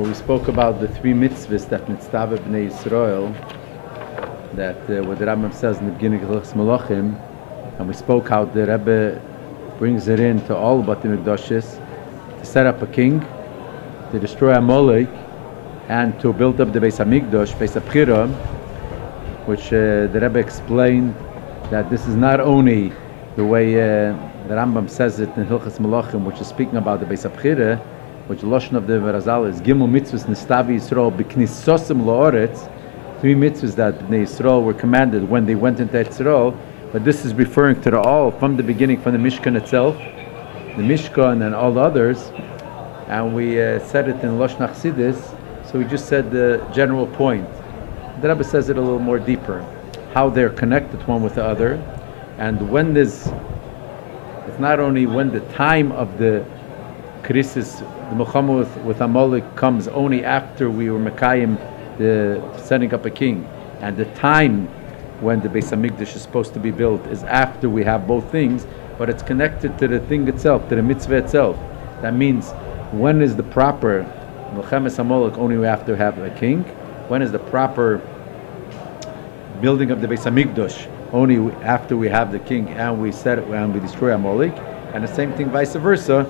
where we spoke about the three mitzvahs that mitzvah b'nei Yisrael, that what the Rambam says in the beginning of Hilchos Melachim, and we spoke how the Rebbe brings it in to all Bati Mikdashis to set up a king, to destroy Amalek, and to build up the Beis Hamikdash, Beis Habechira, which the Rebbe explained that this is not only the way the Rambam says it in Hilchos Melachim, which is speaking about the Beis Habechira, which the Lashon of the Verazal is Gimel mitzvahs nistavi Yisrael b'knisosim la'oretz, three mitzvahs that Bnei Yisrael were commanded when they went into Yisrael, but this is referring to the all from the beginning, from the Mishkan itself, the Mishkan and all the others, and we said it in Lashon Chassidus, so we just said the general point. The Rebbe says it a little more deeper, how they're connected one with the other, and when this, it's not only when the time of the crisis, the Muhammad with Amalek comes only after we were Mekayim, the setting up a king, and the time when the Beis Hamikdash is supposed to be built is after we have both things, but it's connected to the thing itself, to the mitzvah itself. That means when is the proper Melchemes Amalek only after we have a king? When is the proper building of the Beis Hamikdash only after we have the king and we set it and we destroy Amalek? And the same thing vice versa.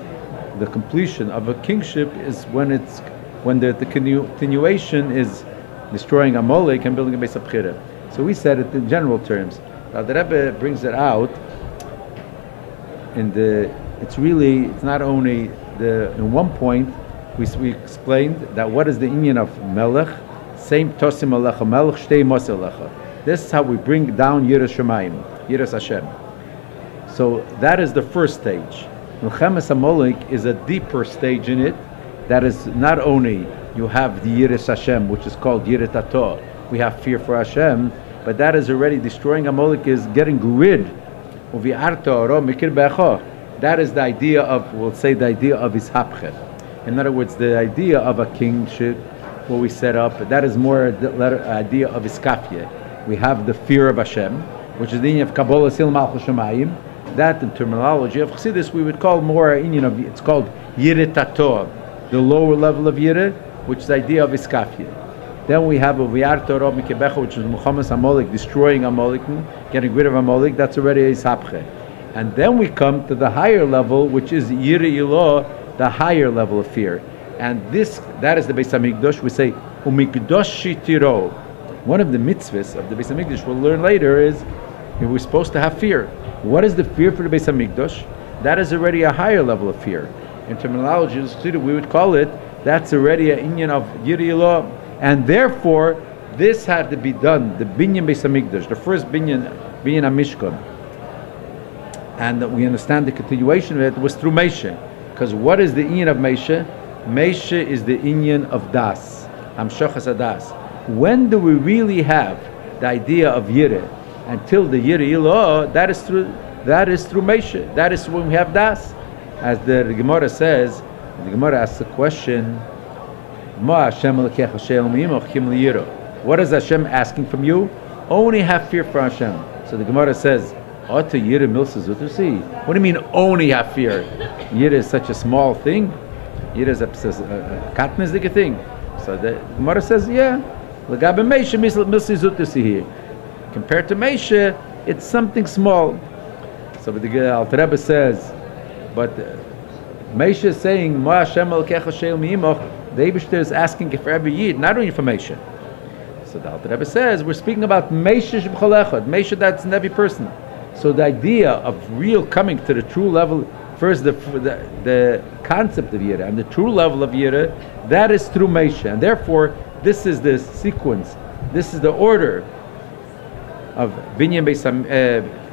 The completion of a kingship is when the continuation is destroying Amalek and building a Beis Habechira. So we said it in general terms. Now the Rebbe brings it out it's not only in one point we explained that what is the inyan of Melech, same Tosim Alecha, Melech Shtei Mos Alecha. This is how we bring down Yiras Shamayim, Yiras Hashem. So that is the first stage. Melchemes Amalek is a deeper stage in it. That is not only you have the Yiras Hashem, which is called Yirat Ato, we have fear for Hashem, but that is already destroying Amalek, is getting rid of V'arta Oro Mikir Be'acho. That is the idea of, we'll say the idea of Ishapchet. In other words, the idea of a kingship, what we set up, that is more the idea of Iskafye. We have the fear of Hashem, which is the idea of Kabbalah Sil Malchus Shamayim. That in terminology of Chassidus we would call more it's called Yirat Tator, the lower level of Yirah, which is the idea of Iskafye. Then we have a V'yar Torah Mikebecha, which is Muhammad Amalek, destroying Amalek, getting rid of Amalek. That's already a Ishapche. And then we come to the higher level, which is Yirah Ilah, the higher level of fear. And that is the Beis Hamikdash. We say Umikdash Tiro. One of the mitzvahs of the Beis Hamikdash we'll learn later is we're supposed to have fear. What is the fear for the Beis Hamikdash? That is already a higher level of fear. In terminology, we would call it, that's already an inyan of Yirah Ilah, and therefore this had to be done. The binyan Beis Hamikdash, the first binyan HaMishkan, and we understand the continuation of it was through Moshe. Because what is the inyan of Moshe? Moshe is the inyan of Das, Hamshachas Hadas. When do we really have the idea of Yireh? Until the Yireh Ilah, that is through Moshe. That is when we have Das. As the Gemara says, the Gemara asks the question, what is Hashem asking from you? Only have fear for Hashem. So the Gemara says, what do you mean only have fear? Yireh is such a small thing. Yireh is a katnizdik thing. So the Gemara says, yeah. Compared to Moshe, it's something small. So the Alter Rebbe says, but Moshe is saying, the Eibishter is asking for every Yid, not only for Moshe. So the Alter Rebbe says, we're speaking about Moshe Sheb'chol Moshe, that's in every person. So the idea of real coming to the true level, first the concept of Yireh and the true level of Yireh, that is through Moshe. And therefore, this is the sequence, this is the order of Binyan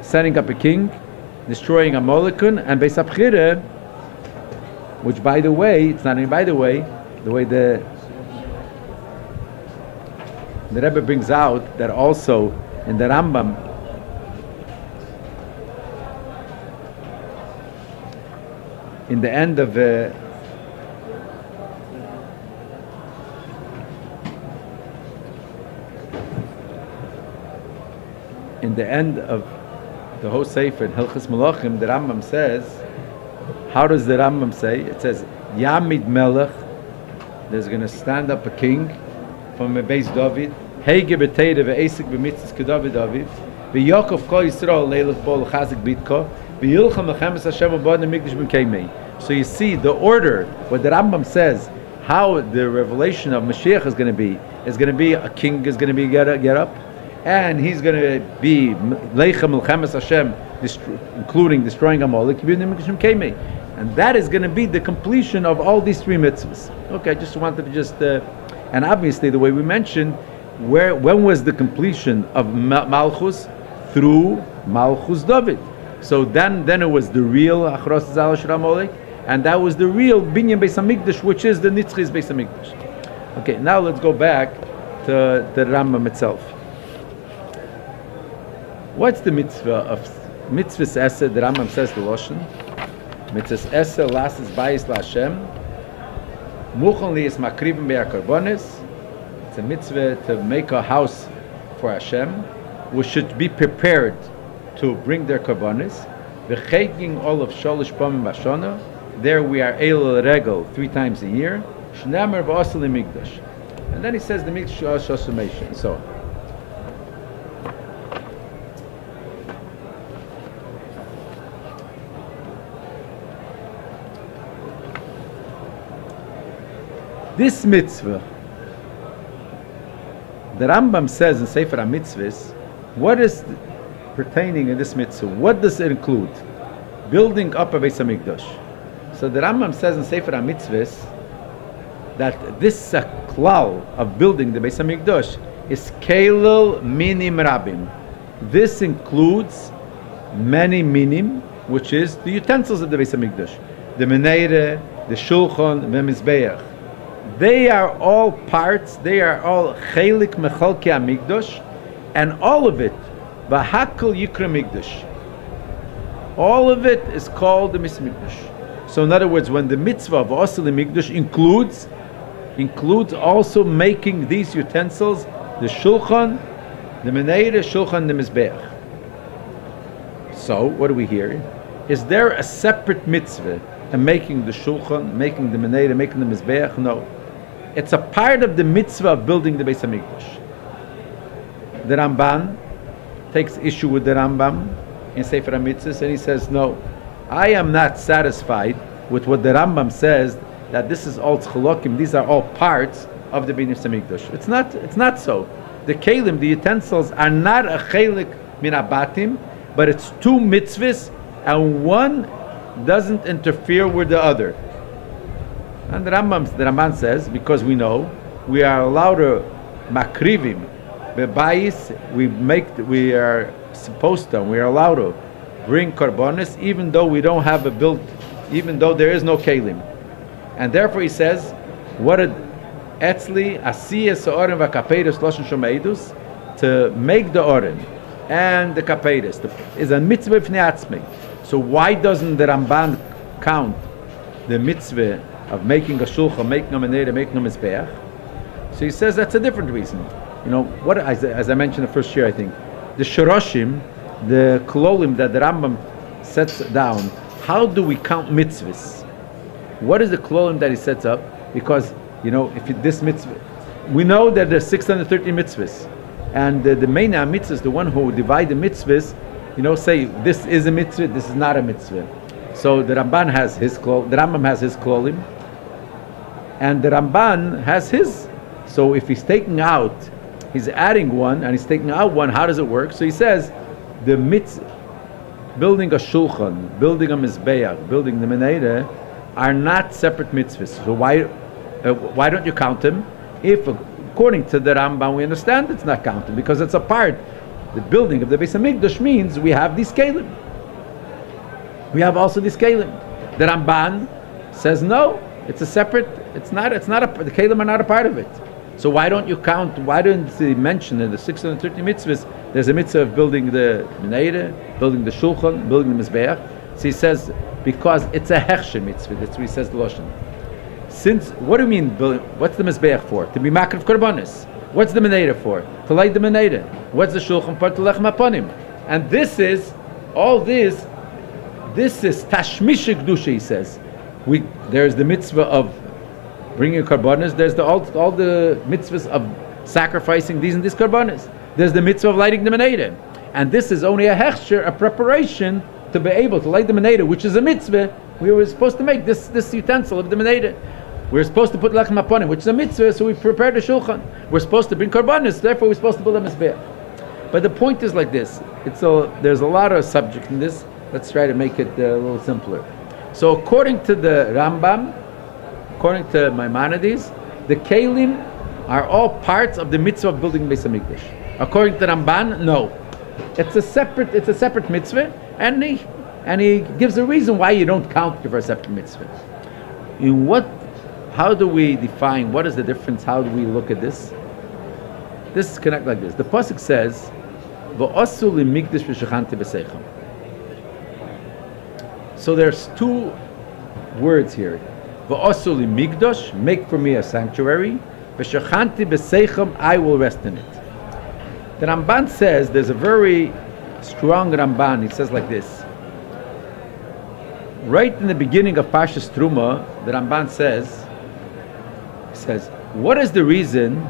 setting up a king, destroying Amalekun, and Beis Habechira, which by the way, it's not only by the way the Rebbe brings out that also in the Rambam, in the end of the whole Sefer in Hilchos Melachim, the Rambam says, how does the Rambam say? It says, Yamid Melech There's going to stand up a king from a Beis David. Hege b'teire ve'esik b'mitzvahs kedavid David. V'yakov kol Yisrael leilach bol chazik bitko. V'yilcham l'chemes Hashem u'bad nemikdash b'keimei. So you see the order, what the Rambam says, how the revelation of Mashiach is going to be a king is going to be get up, and he's going to be leichem l'chemes Hashem, including destroying Amalek, and that is going to be the completion of all these three mitzvahs. Okay, I just wanted to and obviously the way we mentioned, when was the completion of Malchus? Through Malchus David. So then it was the real Achros Zalash Amalek, and that was the real Binyan Beis Hamikdash, which is the Nitzchis Beis Hamikdash. Okay, now let's go back to the Rambam itself. What's the mitzvah of mitzvahs Esed? The Rambam says the Loshen. Mitzvahs Esed lasses bayis laHashem. Muchon liyis makrivim be'akarbonis. It's a mitzvah to make a house for Hashem. We should be prepared to bring their karbonis. V'cheging all of sholish pamim b'shana. There we are eil regel 3 times a year. Shnemer v'osel imigdash. And then he says the mikdash shosumation. So. This mitzvah, the Rambam says in Sefer HaMitzvahs, what is pertaining in this mitzvah? What does it include? Building up a Beis Hamikdash. So the Rambam says in Sefer HaMitzvahs that this klal of building the Beis Hamikdash is keilel minim rabim. This includes many minim, which is the utensils of the Beis Hamikdash, the meneire, the shulchan, the mizbeach. They are all parts, they are all chelik mechalki hamikdash, and all of it, v'hakol yikra mikdash. All of it is called the mikdash. So in other words, when the mitzvah of osel mikdash includes also making these utensils, the shulchan, the meneire, shulchan, the mizbeach. So what do we hear? Is there a separate mitzvah in making the shulchan, making the meneire, making the mizbeach? No. It's a part of the mitzvah of building the Beis Hamikdash. The Ramban takes issue with the Rambam in Sefer HaMitzvahs, and he says, no, I am not satisfied with what the Rambam says, that this is all tzchalokim, these are all parts of the Beis Hamikdash. It's not so. The kelim, the utensils, are not a chelik min abatim, but it's 2 mitzvahs, and one doesn't interfere with the other. And the Ramban says, because we know, we are allowed to makrivim, bebayis, we are supposed to, we are allowed to bring karbonis, even though we don't have even though there is no kelim. And therefore he says, what did etzli asiyas oren v'kapeirus loshen shomeidus, to make the oren and the kapeirus is a mitzvah b'fnei atzmei. So why doesn't the Ramban count the mitzvah of making a shulchan, making a meneira, making a mizbeach? So he says that's a different reason. You know, what as I mentioned the first year, I think, the shoroshim, the kololim that the Rambam sets down, how do we count mitzvahs? What is the kololim that he sets up? Because, you know, this mitzvah, we know that there's 630 mitzvahs, and the main mitzvahs, the one who divide the mitzvahs, you know, say this is a mitzvah, this is not a mitzvah. So the Ramban has his the Rambam has his kololim, and the Ramban has his. So if he's taking out, he's adding one, and he's taking out one, how does it work? So he says, the mitzvah, building a shulchan, building a mizbeach, building the meneira, are not separate mitzvahs. So why don't you count them? If, according to the Rambam, we understand it's not counted, because it's a part. The building of the Beis Hamikdash means we have these kelim. We have also these kelim. The Ramban says no, it's a separate. The kelim are not a part of it. So why don't you count? Why don't they mention in the 630 mitzvahs? There's a mitzvah of building the meneira, building the shulchan, building the mizbeach. So he says because it's a hechsher mitzvah. That's what he says the lashon. Since what do you mean? What's the mizbeach for? To be makriv karbanis. What's the meneira for? To light the meneira. What's the shulchan for? To lechem hapanim. And this is all this. This is tashmish kedusha. He says, there's the mitzvah of bringing karbanis. There's all the mitzvahs of sacrificing these and these karbanis. There's the mitzvah of lighting the menorah, and this is only a hechsher, a preparation to be able to light the menorah, which is a mitzvah. We were supposed to make this utensil of the menorah. We're supposed to put lechem upon it, which is a mitzvah, so we prepared the shulchan. We're supposed to bring karbanis, therefore we're supposed to build a mizbeach. But the point is like this. There's a lot of subject in this. Let's try to make it a little simpler. So according to the Rambam, according to Maimonides, the kelim are all parts of the mitzvah of building Beis Hamikdash. According to Ramban, no. It's a separate mitzvah, and he gives a reason why you don't count it for a separate mitzvah. How do we define, what is the difference, how do we look at this? This is connected like this. The pasuk says, "V'osu limikdash v'shechanti b'seichem." So there's two words here. "V'osu limikdash," make for me a sanctuary. "V'shechanti b'seichem," I will rest in it. The Ramban says, there's a very strong Ramban, he says like this. Right in the beginning of Parshas Truma, the Ramban says, what is the reason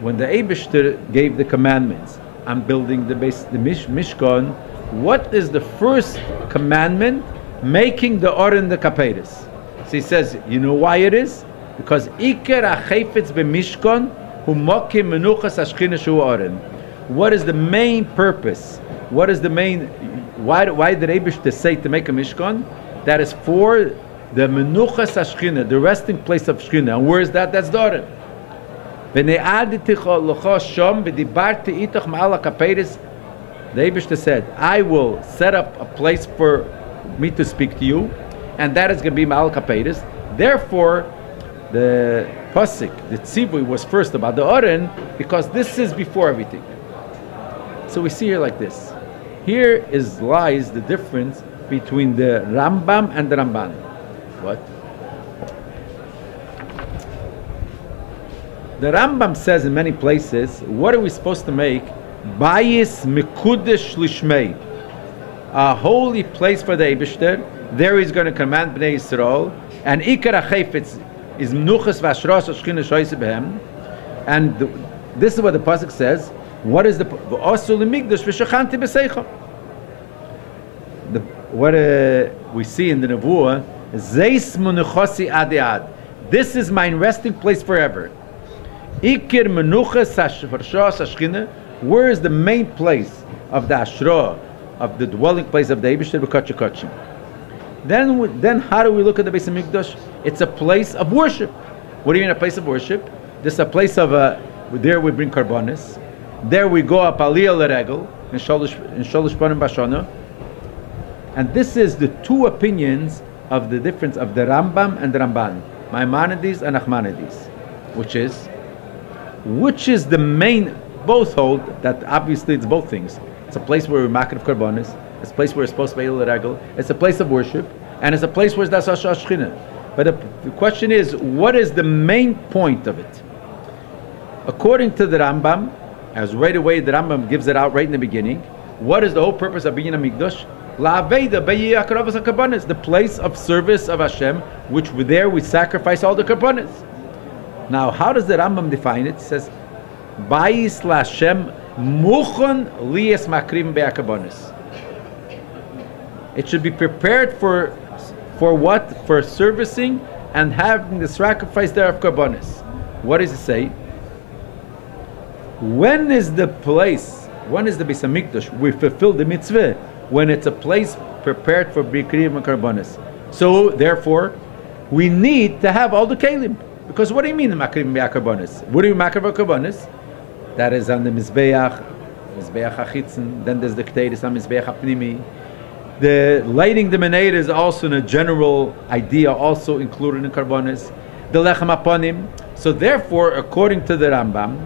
when the Eibishter gave the commandments? I'm building the Mishkan. What is the first commandment? Making the Oren the Kaperis. So he says, you know why it is? Because Iker HaChefetz b'Mishkan hu mokim menuchas hashchina shu Oren. What is the main purpose? What is the main? Why did Eibishter say to make a Mishkan? That is for the menuchas hashchina, the resting place of Shchina. And where is that? That's the Oren. The Eibishter said, I will set up a place for me to speak to you, and that is going to be Ma'al Kaperis. Therefore, the pasuk, the tzivui, was first about the Oren, because this is before everything. So we see here like this. Here lies the difference between the Rambam and the Ramban. What? The Rambam says in many places, what are we supposed to make? Bayis mikudesh lishmei, a holy place for the Eibishter. There he's going to command Bnei Yisrael, and Ikar HaChefetz is Menuchas V'Ashras Shchina Shoyse Behem. And this is what the pasuk says. What is the V'Osu L'Mikdash V'Shechanti B'Seicha? What we see in the Nevuah, Zeis Menuchasi Ad. This is my resting place forever. Ikir Menuchas V'Ashras Shchina. Where is the main place of the Ashra, of the dwelling place of the Eibishter B'Kachim? Then how do we look at the Beis Hamikdash? It's a place of worship. What do you mean a place of worship? This is a place of there we bring karbonis. There we go up aliyah l'regel in sholosh panim b'shana. And this is the two opinions of the difference of the Rambam and the Ramban, Maimonides and Nachmanides, which is the main. Both hold that obviously it's both things. It's a place where we're making of karbonis. It's a place where it's supposed to be l'regel. It's a place of worship, and it's a place where it's das hashchina. But the question is, what is the main point of it? According to the Rambam, as right away the Rambam gives it out right in the beginning, what is the whole purpose of being a mikdash? La'aveda b'yi akaravas karbonis, the place of service of Hashem, which there we sacrifice all the karbonis. Now, how does the Rambam define it? It says, Bayis la'Hashem muchon liyes makrim be'akabonis. It should be prepared for what? For servicing and having the sacrifice there of karbonis. What does it say? When is the place? When is the Beis Hamikdash? We fulfill the mitzvah when it's a place prepared for bikrim and karbonis. So therefore, we need to have all the kelim. Because what do you mean the makrim be'akabonis? What do you makrim be'akabonis? That is on the Mizbeach HaChitzen, then there's the Keteiris on Mizbeach HaPnimi. The lighting the menorah is also in a general idea, also included in Karbonis. The Lechem Aponim. So therefore, according to the Rambam,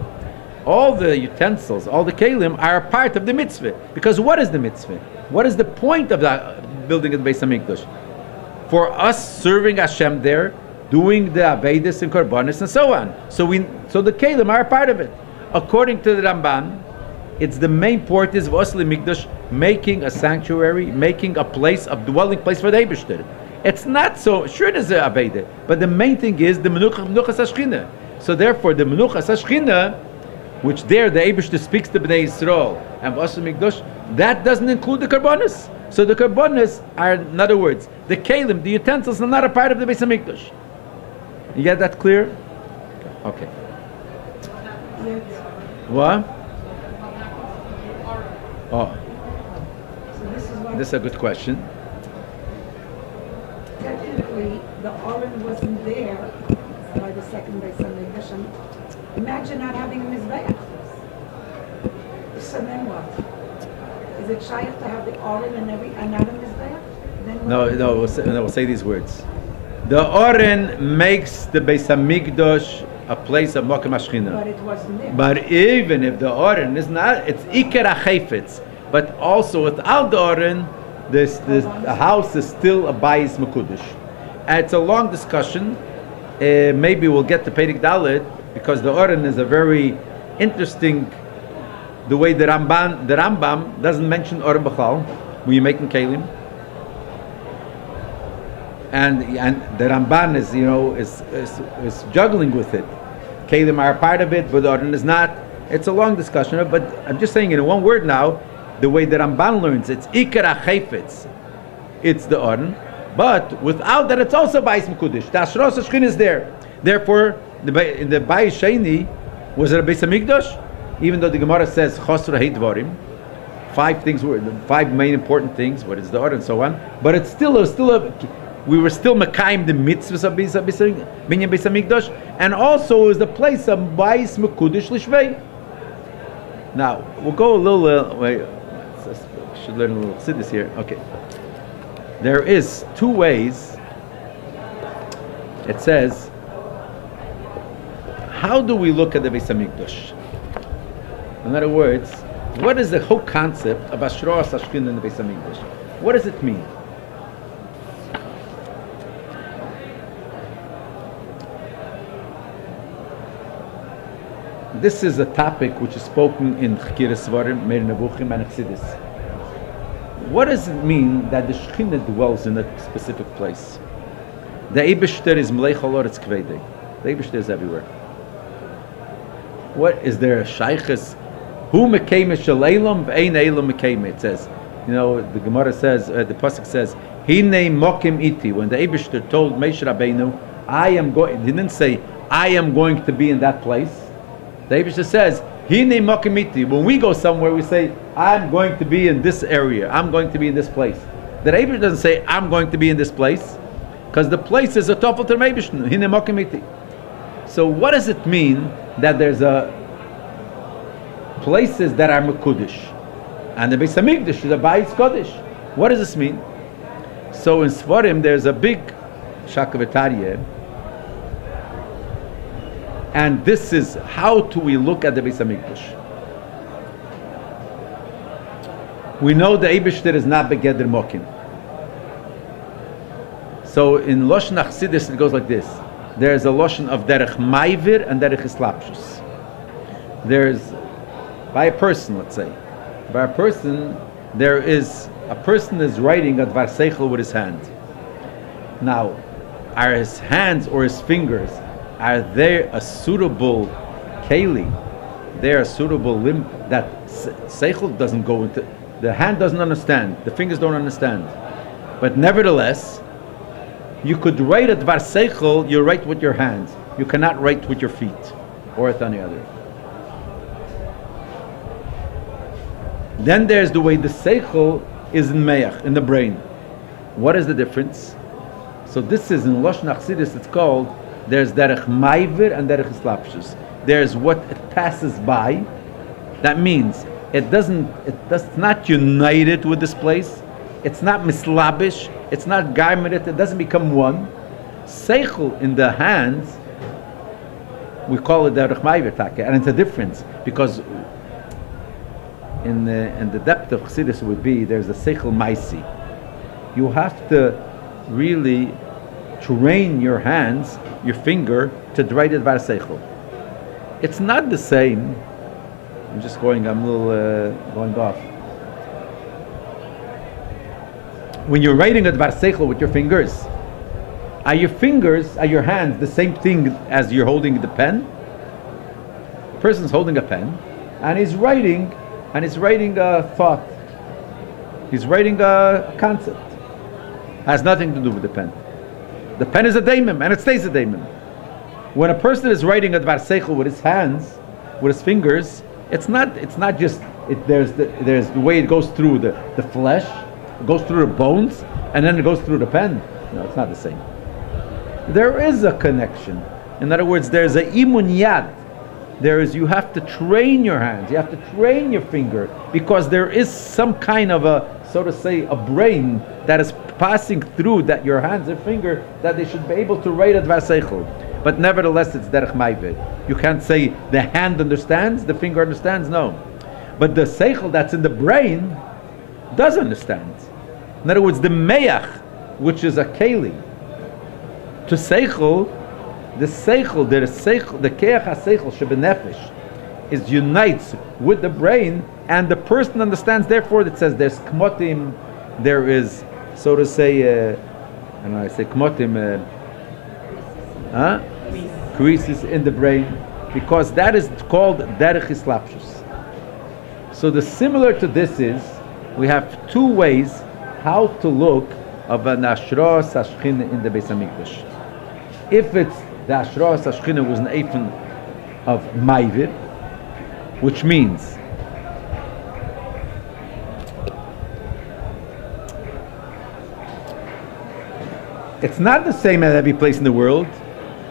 all the utensils, all the kelim are a part of the mitzvah. Because what is the mitzvah? What is the point of that building of the Beis Hamikdash? For us serving Hashem there, doing the Avedis and Karbonis and so on. So the kelim are a part of it. According to the Ramban, it's the main point is V'Osli Mikdash, making a sanctuary, making a place, a dwelling place for the Eibishter. It's not so, sure it is a Aveda, but the main thing is the Menuchas HaShechina. So therefore, the Menuchas HaShechina, which there the Eibishter speaks to Bnei Yisrael and V'aseh Mikdash, that doesn't include the Karbonos. So the Karbonos are, in other words, the Kalim, the utensils are not a part of the Beis HaMikdash. You get that clear? Okay. What? Oh. This is a good question. Technically, the Oren wasn't there by the second Beis Hamikdash. Imagine not having a Mizbeach. So then what? Is it shaykh to have the Oren and not a Mizbeach? No, we'll say these words. The Oren makes the Beis Hamikdash a place of Mokem HaShechina. But it wasn't there. But even if the Oren is not, it's Iker HaChefetz. But also without the Oren, the house is still a Bayis Mekudesh. And it's a long discussion. Maybe we'll get to Perek Dalet, because the Oren is a very interesting, the way the Rambam doesn't mention Oren B'chal when you're making Kalim. And the Ramban is, is juggling with it. Kalim are a part of it, but the Oren is not. It's a long discussion, but I'm just saying in one word now, the way the Ramban learns, it's Iker HaChefetz, it's the Oren, but without that it's also Bayis Mekudesh. The Ashros HaShechin is there. Therefore, in the Bayis Sheni, was it a Beis HaMikdash? Even though the Gemara says Chosra Heit Dvarim, five main important things, what is the Oren and so on, but we were still Mekayim the mitzvahs of Beis HaMikdash, and also is the place of Bayis Mekudesh Lishvei. Now, we'll go a little way. Should learn a little Chassidus here. Okay. There is two ways. It says, how do we look at the Beis Hamikdash? In other words, what is the whole concept of Ashros HaShechin in the Beis Hamikdash? What does it mean? This is a topic which is spoken in Chkiras Svarim, Meir Nevuchim, and Chassidus. What does it mean that the Shekhinah dwells in a specific place? The Eibishter is Melech HaLoretz Kvedei. The Eibishter is everywhere. What is there? Shaykhis? Hu Mekayme Shel Eilam V'ein Eilam Mekayme. It says, the Gemara says, the Pasuk says, Hinei Mokim Iti. When the Eibishter told Moshe Rabbeinu, he didn't say, I am going to be in that place. The Eibishter says, Hinei Mokim Iti. When we go somewhere, we say, I'm going to be in this area. I'm going to be in this place. The Eibishter doesn't say, I'm going to be in this place, because the place is a Tofel to Eibishter. Hinei Mokim Iti. So what does it mean that there's places that are Mekudesh, and the Beis Hamikdash is a Bayis Kodesh? What does this mean? So in Svarim there's a big Shakavitarye, and this is how do we look at the Beis Hamikdash. We know the Eibishter is not Begeder Mokim. So in Loshen Chassidus it goes like this. There's a Loshen of Derech Maivir and Derech Islapshus. There's, by a person, let's say, by a person, a person is writing a Dvar Seichel with his hand. Now, are his hands or his fingers, are they a suitable keli? They're a suitable limb that Seichel doesn't go into, the hand doesn't understand, the fingers don't understand. But nevertheless, you could write a Dvar Seichel, you write with your hands. You cannot write with your feet or with any other. Then there's the way the Seichel is in Meach, in the brain. What is the difference? So this is in Loshen Chassidus, it's called, there's Derech Maivir and Derech Islapshus. There's what it passes by. That means it's not united with this place. It's not mislabish. It's not garmented. It doesn't become one. Seichel in the hands, we call it Derech Maivir Taka, and it's a difference because in the depth of Chassidus would be there's a Seichel Maisi. You have to really train your hands, your finger, to write it Dvar Seichel. It's not the same. I'm a little going off. When you're writing a Dvar Seichel with your fingers, Are your fingers, are your hands the same thing as you're holding the pen? A person's holding a pen, and he's writing a thought. He's writing a concept. Has nothing to do with the pen. The pen is a daimon, and it stays a daimon. When a person is writing a dvar seichel with his hands, with his fingers, it's not just there's the way it goes through the flesh, it goes through the bones, and then it goes through the pen. No, it's not the same. There is a connection. In other words, there's a imun yad. You have to train your hands, you have to train your finger, because there is some kind of a, so to say, a brain that is passing through that your hands and finger, that they should be able to write a dvar seichel. But nevertheless, it's derech ma'avid. You can't say the hand understands, the finger understands, no. But the seichel that's in the brain does understand. In other words, the meach, which is a keli, to seichel, the keach ha-seichel shebenefesh is unites with the brain, and the person understands. Therefore, it says there's kmotim, there is, so to say, I say kmotim, creases in the brain, because that is called derech hislapshus. So the similar to this is, we have two ways how to look of an ashra sashchina in the Beis Hamikdash. If it's the ashra sashchina was an eifin of ma'ivir, which means it's not the same at every place in the world,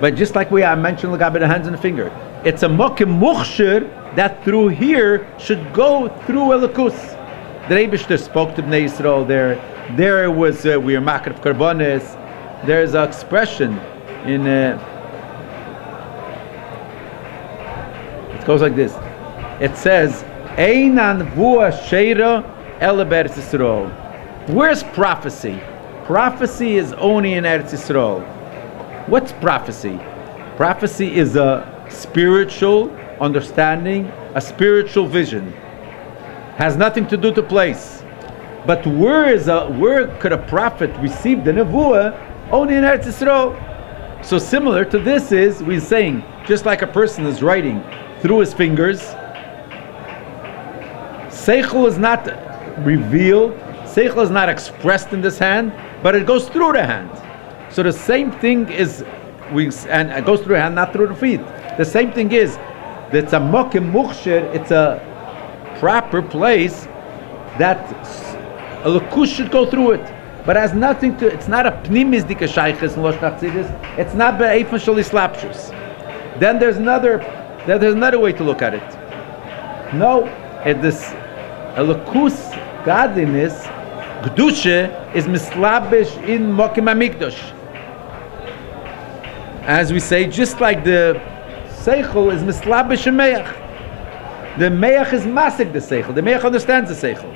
but just like I mentioned, look at the hands and the finger, it's a mokim muchshir that through here should go through elikus. The Rebishter spoke to Bnei Yisrael there. There was we are makar of karbonis. There's an expression in it goes like this. It says, "Einan vua sheira ela be'eretz Yisrael." Where's prophecy? Prophecy is only in Eretz Yisrael. What's prophecy? Prophecy is a spiritual understanding, a spiritual vision. Has nothing to do to place. But where could a prophet receive the nevuah? Only in Eretz Yisrael. So similar to this is, we're saying, just like a person is writing through his fingers, seichel is not revealed, seichel is not expressed in this hand, but it goes through the hand. So the same thing is, and it goes through the hand, not through the feet. The same thing is, it's a mokim muchshir, it's a proper place that a lukus should go through it, but has nothing to. It's not a pnimis dika shayches and losh nachzidis. It's not be'eifon shel islapshus. Then there's another way to look at it. No, this a lukus godliness, kedusha is mislabish in mokim hamikdash. As we say, just like the seichel is mislabish in meach. The meach is masik the seichel. The meach understands the seichel.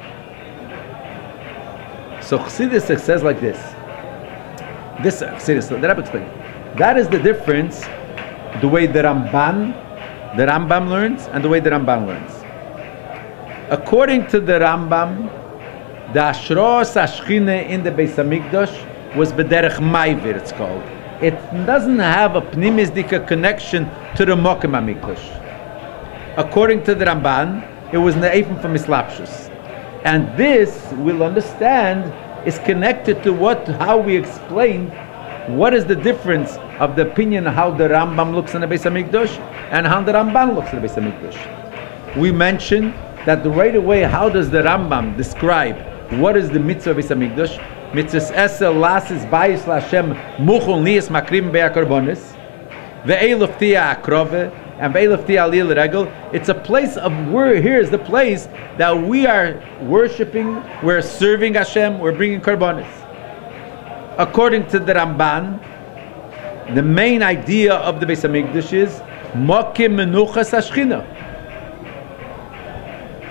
So Chassidus says like this. This Chassidus, the Rebbe explained. That is the difference, the way the Rambam learns, and the way the Ramban learns. According to the Rambam, the Ashros Ashchine in the Beis Hamikdash was b'derech ma'ivir, it's called. It doesn't have a pnimisdika connection to the Mokim HaMikdash. According to the Ramban, it was ne'efim from Islapshus. And this, we'll understand, is connected to how we explain what is the difference of the opinion of how the Rambam looks in the Beis Hamikdash and how the Ramban looks in the Beis Hamikdash. We mentioned that right away, how does the Rambam describe what is the mitzvah of Beis Hamikdash? Mitzvahs esel lasis bayis laHashem muchol niyas makrim be'akarbonis ve'eluf tia akrove and ve'eluf tia aliyah l'regel. It's a place of here is the place that we are worshiping, we're serving Hashem, we're bringing karbonis. According to the Ramban, the main idea of the Beis Hamikdash is mokim menuchas hashchina.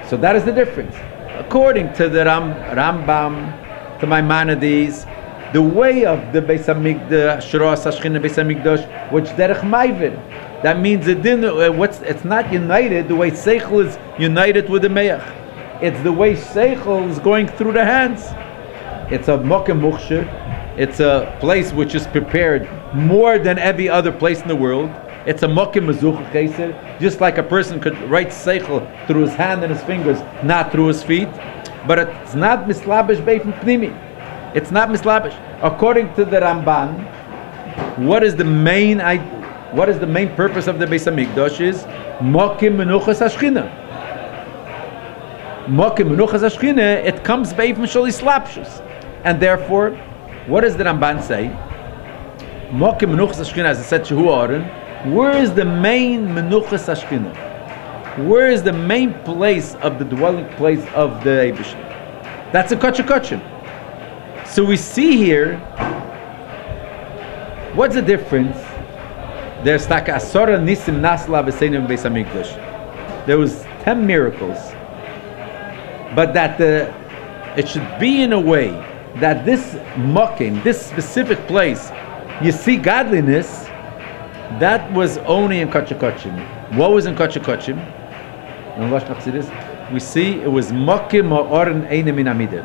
So that is the difference. According to the Rambam, to Maimonides, the way of the Beis Hamikdash, Shros Hashchina Beis Hamikdash, which derech ma'ivir. That means it's not united the way seichel is united with the meach. It's the way seichel is going through the hands. It's a mokem muchshir, It's a place which is prepared more than every other place in the world. It's a mokim mezuch chesed, just like a person could write seichel through his hand and his fingers, not through his feet. But it's not mislabish beifim pnimi. It's not mislabish. According to the Ramban, what is the main purpose of the Beis Hamikdash is mokim menuchas hashchina. Mokim menuchas hashchina. It comes beifim shali slapshus, and therefore, what does the Ramban say? Mokim menuchas hashchina, as it said, shehu aron. Where is the main menuchas hashchina? Where is the main place of the dwelling place of the Eibush? That's a kachim. So we see here, what's the difference? There's taka asora nisim nasla v'seinim Beis Hamikdash. There was 10 miracles, but that it should be in a way that this mocking, this specific place, you see godliness. That was only in Kachakachim. What was in Kachakachim? We see it was Mokim Oren Einem in Amidah.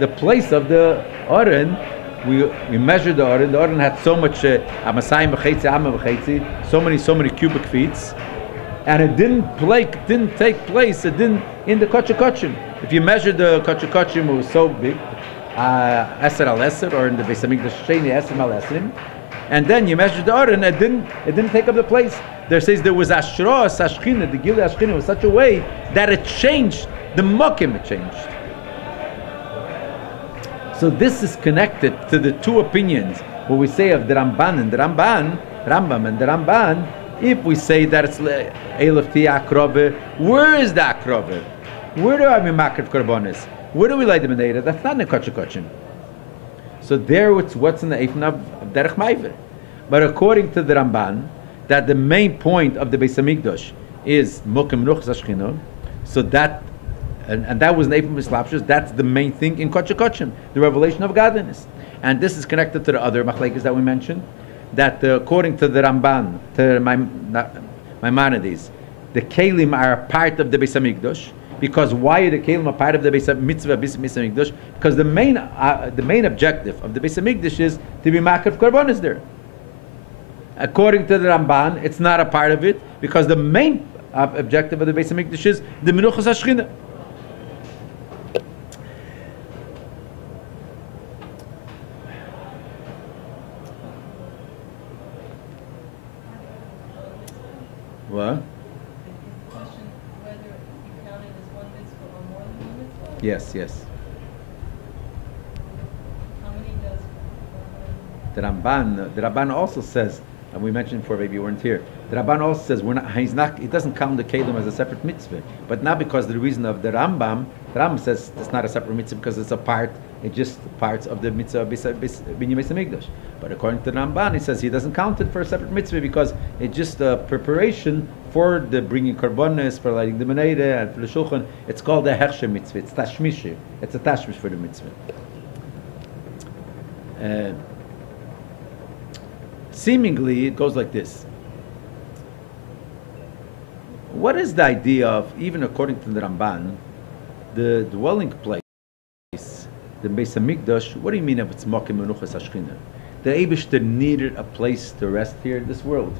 The place of the Oren, we measured the Oren. The Oren had so much Amasayim v'chetzi, Amma v'chetzi, so many cubic feet, and it didn't take place. It didn't in the Kachakachim. If you measured the Kachakachim, it was so big, Eser al Eser, or in the Beis Hamikdash Sheni Eser al Esrim. And then you measure the Aron, it didn't take up the place. There says there was Ashra, Sashchina, the Gilui Ashchina was such a way that it changed, the Mokim it changed. So this is connected to the two opinions, what we say of the Ramban and the Rambam and the Ramban, if we say that it's Elef Ti Akrove, where is the Akrove? Where do I mean Makriv Karbonis? Where do we lay the Meneda? That's not in the Kachakachim. So there it's what's in the Eifen of Derech Maiver. But according to the Ramban, that the main point of the Beis Hamikdash is Mokim Menuchas Hashchina, so that, and that was an Eifen Mislapshus, that's the main thing in Kachakachim, the revelation of godliness. And this is connected to the other Machlekes that we mentioned, that according to the Ramban, to Maimonides, the Kelim are a part of the Beis Hamikdash. Because why are the Kelim a part of the Beis Hamikdash? Because the main objective of the Beis Hamikdash is to be Makriv Karbonis there. According to the Ramban, it's not a part of it because the main objective of the Beis Hamikdash is the Menuchas Hashchina. What? Yes. How many does The Ramban also says, and we mentioned before, maybe you weren't here. The Ramban also says he doesn't count the kelim as a separate mitzvah, but not because of the reason of the Rambam. The Rambam says it's not a separate mitzvah because it's just parts of the mitzvah of Beis Hamikdash. But according to the Ramban, he says he doesn't count it for a separate mitzvah because it's just a preparation for the bringing karbonis, for lighting the menorah, and for the shulchan. It's called a hechsher mitzvah. It's tashmish. It's a tashmish for the mitzvah. Seemingly, it goes like this. What is the idea of, even according to the Ramban, the dwelling place, the Beis Hamikdash? What do you mean if it's Mokim Menuchas Hashchina? The Eibishter needed a place to rest here in this world.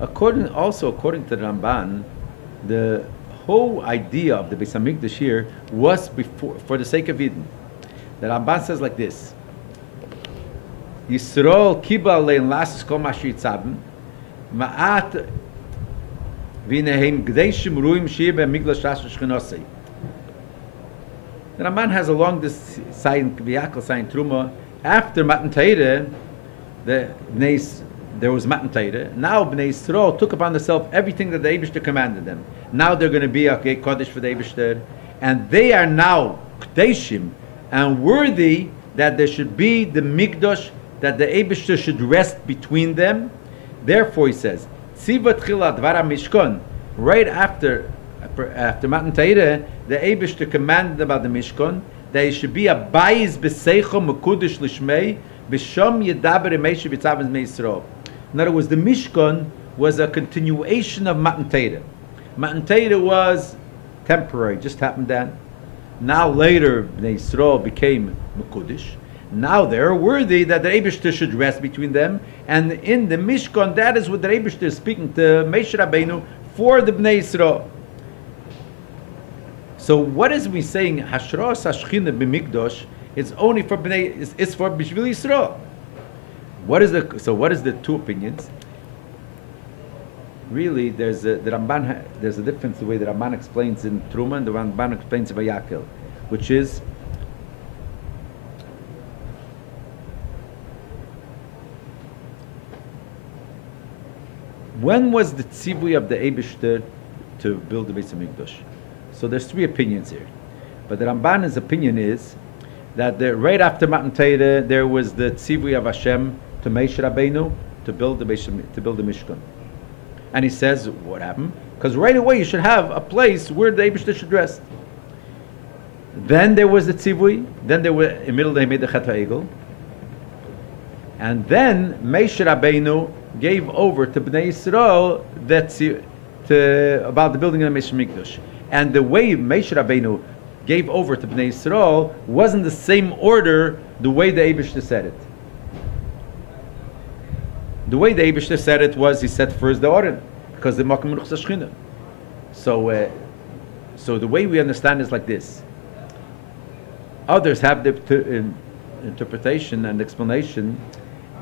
According to the Ramban, the whole idea of the Beis Hamikdash here was for the sake of Eden. The Ramban says like this: Yisrael kibal lein lasis kol mashir tzabim ma'at v'nehem gdeishim ruim shir be'migdash shchinosei. The Ramban has along this sign v'yakal sign truma after Matan Torah, there was Matan Torah. Now Bnei Yisrael took upon themselves everything that the Eibishter commanded them. Now they're going to be a kodesh for the Eibishter, and they are now kdeishim and worthy that there should be the mikdash, that the Eibishter should rest between them. Therefore, he says, Tziva Tchila Dvar HaMishkan, right after Matan Torah, the Eibishter commanded about the Mishkan, that it should be a bayis b'seicho mekudesh lishmei b'sham yedaber emeshe b'tzavim Bnei Yisrael. In other words, the Mishkan was a continuation of Matan Torah. Matan Torah was temporary, just happened then. Now later, Bnei Yisrael became Mekudesh. Now they're worthy that the Eibishter should rest between them. And in the Mishkan, that is what the Eibishter is speaking to Moshe Rabbeinu for the Bnei Yisrael. So what is we saying? Hashras Hashchina b'Mikdosh. It's only for Bnei. It's for Bishvil Yisrael. What is the two opinions? Really, there's a difference the way the Ramban explains in Truma and the Ramban explains in Vayakel, which is when was the tzivui of the Eibishter to build the Beis Hamikdash? So there's three opinions here, but the Ramban's opinion is that right after Matan Torah there was the tzivui of Hashem to Moshe Rabbeinu to build the Mishkan. And he says, what happened? Because right away you should have a place where the Eibishter should rest. Then there was the tzivui. Then there were in the middle they made the Chet HaEgel. And then Moshe Rabbeinu gave over to Bnei Yisrael about the building of the Beis Mikdash. And the way Moshe Rabbeinu gave over to Bnei Yisrael wasn't the same order the way the Eibishter said it. The way the Eibishter said it was, he said first the Oren, because the Makom Ruchsa Shechina. So the way we understand is like this. Others have the interpretation and explanation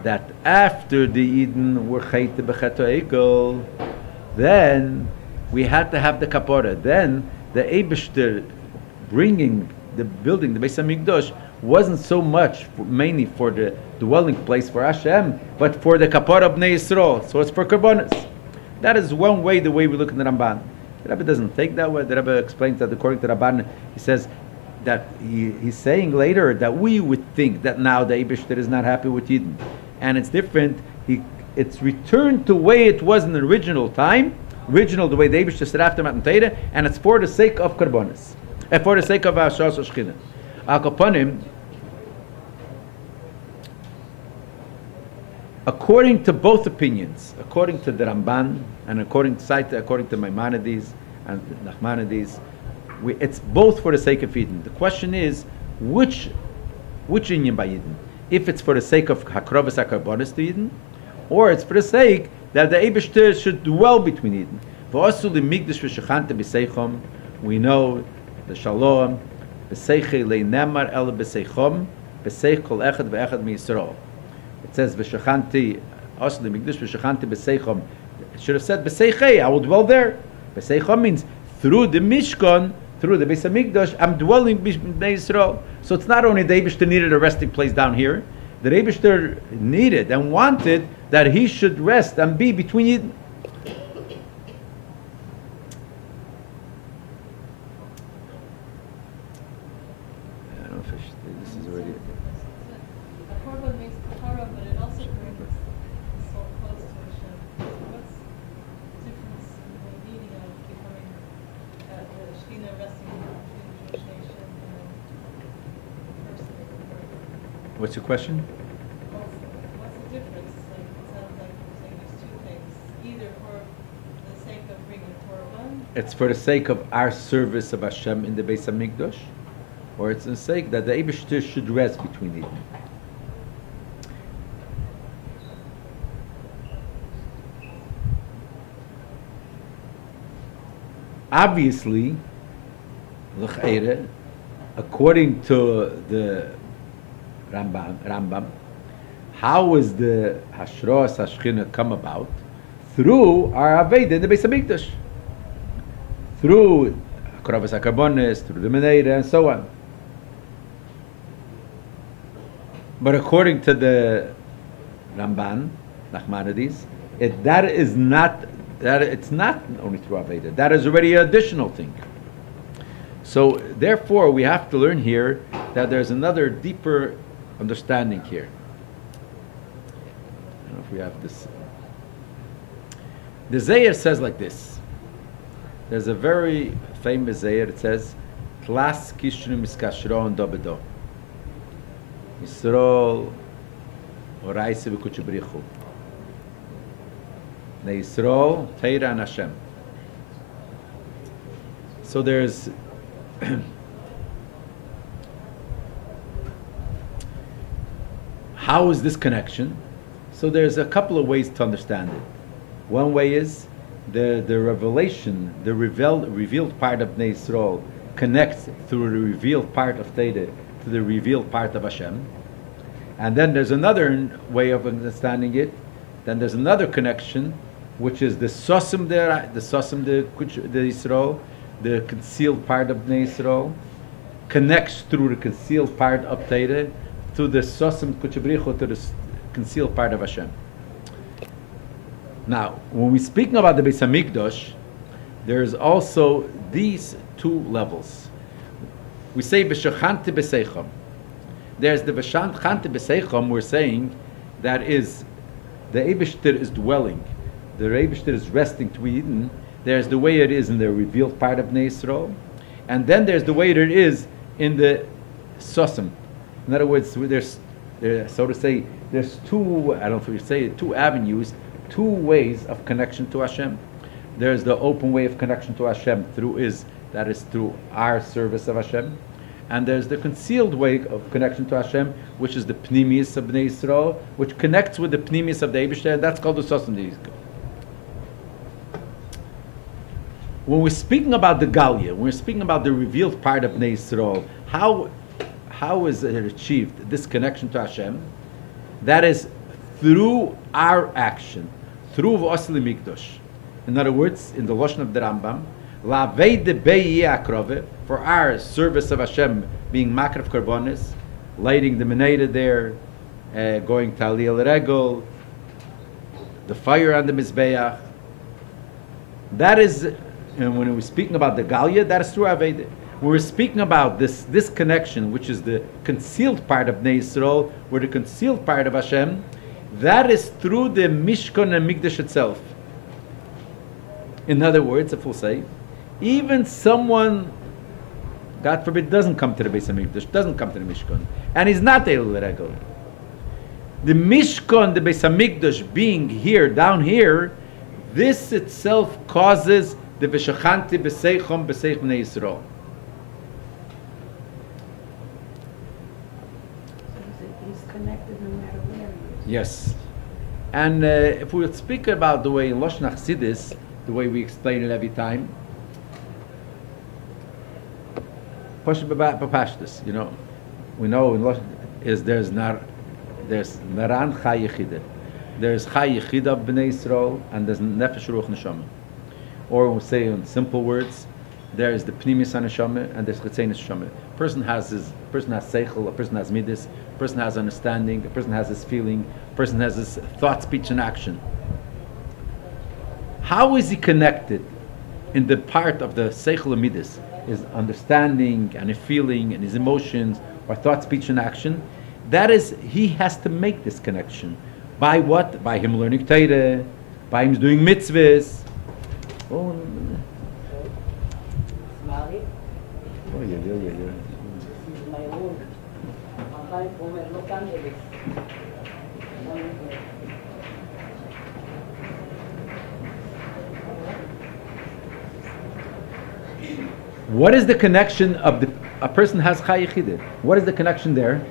that after the Eden were Chayte B'Chet HaEgel, then we had to have the Kapora. Then the Eibishter bringing the building, the Beis HaMikdash, wasn't so much mainly for the dwelling place for Hashem, but for the Kapara of Bnei Yisrael. So it's for Karbonis. That is one way, the way we look in the Ramban. The Rebbe doesn't take that way. The Rebbe explains that according to Ramban, he says that he's saying later that we would think that now the Eibishter is not happy with Eden. And it's different. It's returned to the way it was in the original time, the way the Eibishter said after Matan Torah, and it's for the sake of Karbonis. And for the sake of Hashras Shechina. Akapanim, according to both opinions, according to the Ramban and according to Maimonides and Nachmanides, it's both for the sake of Eden. The question is, which Inyan by Eden? If it's for the sake of Hakrovas HaKarbonis to Eden, or it's for the sake that the Eibishter should dwell between Eden. We know the Shalom, B'seichei le'nemar el b'seichom, b'seich kol echad ve'echad mi'Yisrael. It says v'shachanti asli mikdash v'shachanti b'seichom. It should have said b'seichei, I will dwell there. B'seichom means through the Mishkan, through the Beis Hamikdash, I'm dwelling B'nei Yisrael. So it's not only the Eibishter needed a resting place down here, the Eibishter needed and wanted that he should rest and be between Eden. What's your question? What's the difference? Like, it sounds like you're saying there's two things. Either for the sake of bringing Korban. It's for the sake of our service of Hashem in the Beis Hamikdash, or it's the sake that the Eibishter should rest between Eden. Obviously, according to the Rambam, how is the Hashras Hashchina come about? Through our Aveda in the Beis Hamikdash. Through Kravas HaKarbonis, through the Meneira, and so on. But according to the Ramban, Nachmanides, it's not only through Aveda. That is already an additional thing. So therefore, we have to learn here that there's another deeper understanding here. I don't know if we have this. The Zayir says like this. There's a very famous Zayir. It says, "Klas kishnu miskashron dobedo. Yisrael oraise v'kuchabrichu. Ne Yisrael Teira and Hashem." So there's how is this connection? So there's a couple of ways to understand it. One way is the revelation, the revealed part of Bnei Yisrael connects through the revealed part of Teda to the revealed part of Hashem. And then there's another way of understanding it. Then there's another connection, which is the Sosim de Yisrael, the concealed part of Bnei Yisrael, connects through the concealed part of Teda to the Sosim Kuchabrichu, to the concealed part of Hashem. Now, when we're speaking about the Beis Hamikdash, there's also these two levels. We say V'shachanti b'seicham. There's the V'shachanti b'seicham, we're saying that is the Eibishter is dwelling, the Eibishter is resting to Eden. There's the way it is in the revealed part of Bnei Yisrael, and then there's the way it is in the Sosim. In other words, there's so to say, there's two, I don't know if we say it, two avenues, two ways of connection to Hashem. There's the open way of connection to Hashem that is through our service of Hashem. And there's the concealed way of connection to Hashem, which is the Pnimis of Bnei Yisrael, which connects with the Pnimis of the Eibishter, and that's called the Sosim de Yisrael. When we're speaking about the Galia, when we're speaking about the revealed part of Bnei Yisrael, how is it achieved, this connection to Hashem? That is through our action, through V'osli Mikdash. In other words, in the Lashon of the Rambam, La'avei de Be'i Akrove, for our service of Hashem, being Makrav Karbonis, lighting the Menorah there, going to Aliyah Regel, the fire on the Mizbeach. That is, and when we're speaking about the Galia, that is through Aveda. When we're speaking about this connection, which is the concealed part of Bnei Yisrael, or the concealed part of Hashem, that is through the Mishkan and Mikdash itself. In other words, if we'll say, even someone, God forbid, doesn't come to the Beis Hamikdash, doesn't come to the Mishkan, and he's not Eil Regel. The Mishkan, the Beis Hamikdash being here, down here, this itself causes the V'shachanti b'seichom b'seich Bnei Yisrael. He's connected no matter where he is. Yes. And if we would speak about the way in Lashon Chassidus, the way we explain it every time, Pashtus, you know, we know in Lashon is there's Naran Chai Yechida. There's Chai Yechida of Bnei Yisrael, and there's Nefesh Ruach Neshama. Or we say in simple words, there is the Pnimis Neshama and there's Chetzenis Neshama. A person has seichel, a person has midas, a person has understanding, a person has his feeling, a person has his thought, speech, and action. How is he connected in the part of the seichel and midas? His understanding and his feeling and his emotions, or thought, speech, and action. That is, he has to make this connection. By what? By him learning Torah, by him doing mitzvahs. Oh, what is the connection of a person has Chai Yechida? What is the connection there?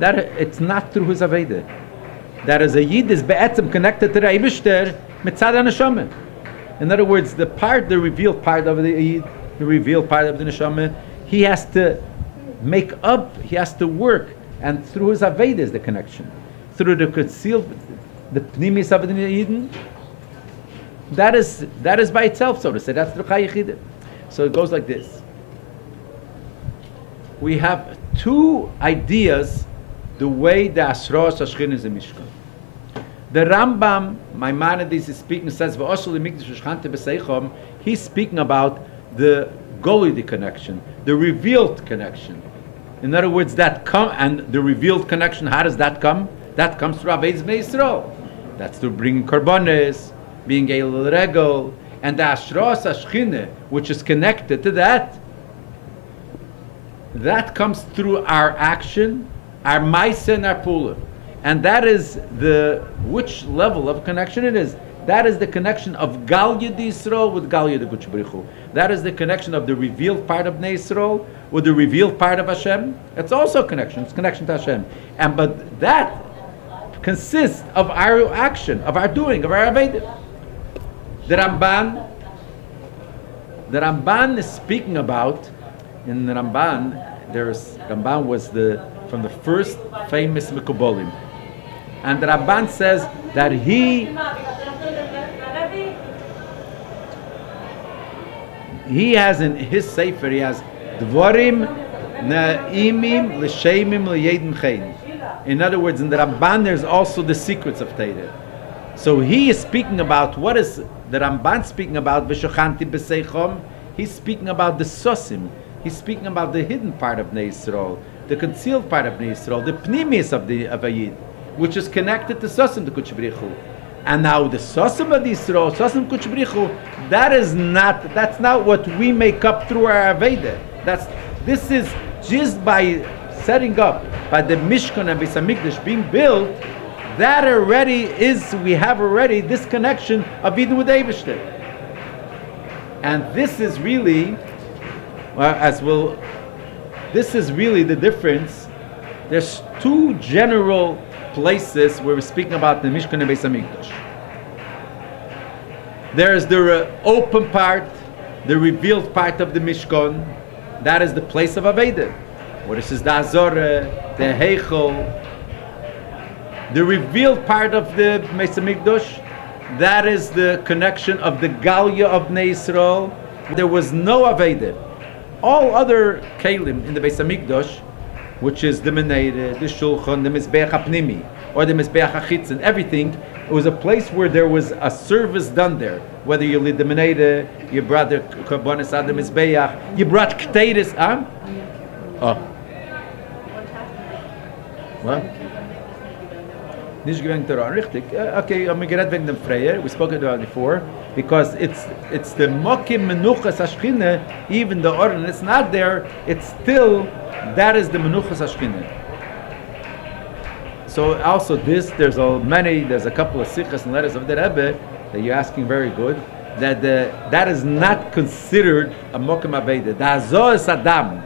That it's not through his Aveda. That is a Yid is be'etzem connected to the Eibishter mitzad HaNeshama. In other words, the revealed part of the Yid, the revealed part of the Neshama, he has to make up, he has to work, and through his Aveda is the connection. Through the concealed, the Pnimis of the Yidden, that is by itself, so to say. That's the Chai Yechida. So it goes like this. We have two ideas the way the Asros Hashchin is a Mishkan. The Rambam, Maimonides is speaking, says, he's speaking about the Golidi connection, the revealed connection. In other words, and the revealed connection, how does that come? That comes through Beis Yisrael. That's through bringing Korbanes, being Eil Regel, and the Ashros Hashchine, which is connected to that comes through our action, our Maisa and our Pula. And that is which level of connection it is? That is the connection of Galya Yisrael with Galya the Kodesh Baruch Hu. That is the connection of the revealed part of Bnei Yisrael with the revealed part of Hashem. It's also a connection. It's connection to Hashem. But that consists of our action, of our doing, of our Aveda. The Ramban is speaking about, in the Ramban, Ramban was from the first famous Mekubolim. And the Ramban says that he has in his Sefer, he has Dvorim Na'imim L'Shemim L'Yedim Chein. In other words, in the Ramban there's also the secrets of Torah. So he is speaking about, what is the Ramban speaking about? V'shochanti b'seichom. He's speaking about the sosim. He's speaking about the hidden part of Bnei Yisrael, the concealed part of Bnei Yisrael, the pnimis of a Yid, which is connected to sosim, the Kodesh Baruch Hu. And now the sosim of Yisrael, sosim Kodesh Baruch Hu, that's not what we make up through our Aveda. This is just by setting up, by the Mishkan and Beis Hamikdash being built, that already we have already this connection of Eden with Eibishter. And this is really, this is really the difference. There's two general places where we're speaking about the Mishkan and Beis Hamikdash. There's the open part, the revealed part of the Mishkan. That is the place of Aveda, where this is the Azorah, the Heichel. The revealed part of the Beis Hamikdash, that is the connection of the Galya of Bnei Yisrael. There was no Aveda. All other Kalim in the Beis Hamikdash, which is the Meneire, the Shulchan, the Mizbeach HaPnimi, or the Mizbeach HaChitzon, everything, it was a place where there was a service done there. Whether you lead the Meneire, you brought the Korbanos ad the Mizbeach, you brought Keteiris, Oh. What? Nicht gewinnt daran, richtig. Okay, I'm geredet wegen dem Freier. We spoke about it before, because it's the Mokim Menuchas Hashchine, even the Oren, it's not there. It's still, that is the Menuchas Hashchine. So also there's a couple of Sichas and letters of the Rebbe that you're asking very good. That is not considered a Mokim Aveda. The Azor Saddam,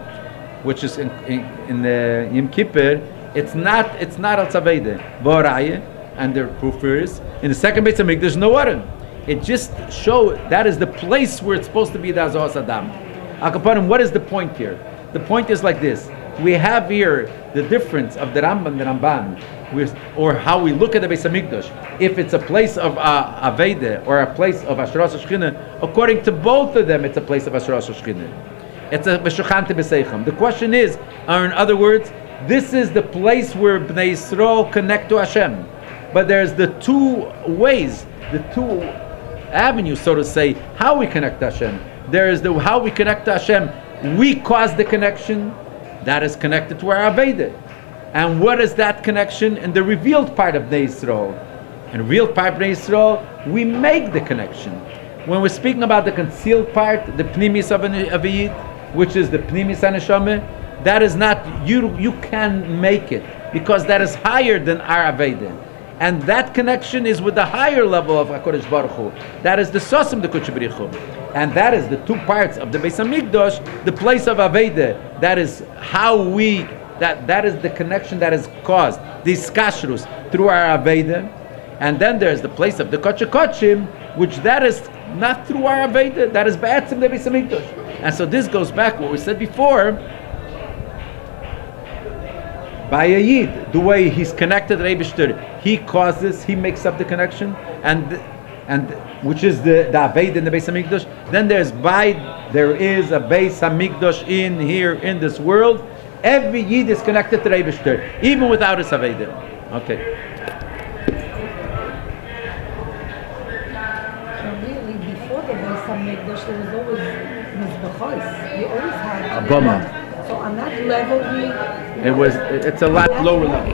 which is in the Yom Kippur. It's not al Tzaveda. Boraya, and the proof is in the second Beis Hamikdash there's no Aron. It just shows that is the place where it's supposed to be the Azor Saddam. Akapanim, what is the point here? The point is like this. We have here the difference of the Rambam and the Ramban, or how we look at the Beis Hamikdash. If it's a place of Aveda or a place of Asheras Shechina, according to both of them, it's a place of Asheras Shechina. It's a B'shochanti b'seichem. The question is, or in other words, this is the place where Bnei Yisrael connect to Hashem. But there's the two ways, the two avenues, so to say, how we connect to Hashem. There is how we connect to Hashem. We cause the connection that is connected to our Aveda. And what is that connection? In the revealed part of Bnei Yisrael. And revealed part of Bnei Yisrael, we make the connection. When we're speaking about the concealed part, the Pnimis of a Yid, which is the Pnimis HaNeshama, that is not, you can make it, because that is higher than our Aveda. And that connection is with the higher level of HaKadosh Baruch Hu. That is the Sosim, the Kodesh Baruch Hu. And that is the two parts of the Beis Hamikdash, the place of Aveda. That is how that is the connection that is caused, this kashrus, through our Aveda. And then there's the place of the Kodesh Kodshim, which that is not through our Aveda, that is Ba'atzim the Beis Hamikdash. And so this goes back to what we said before. By a Yid, the way he's connected to Eibishter, he causes, he makes up the connection, and which is the Aved in the Beis Hamikdash. Then there is a Beis Hamikdash in here in this world. Every Yid is connected to Eibishter, even without his Aved. Okay. So really, before the Beis Hamikdash, there was always mizbachos. We always had. Abama. So on that level, it's a lot lower level.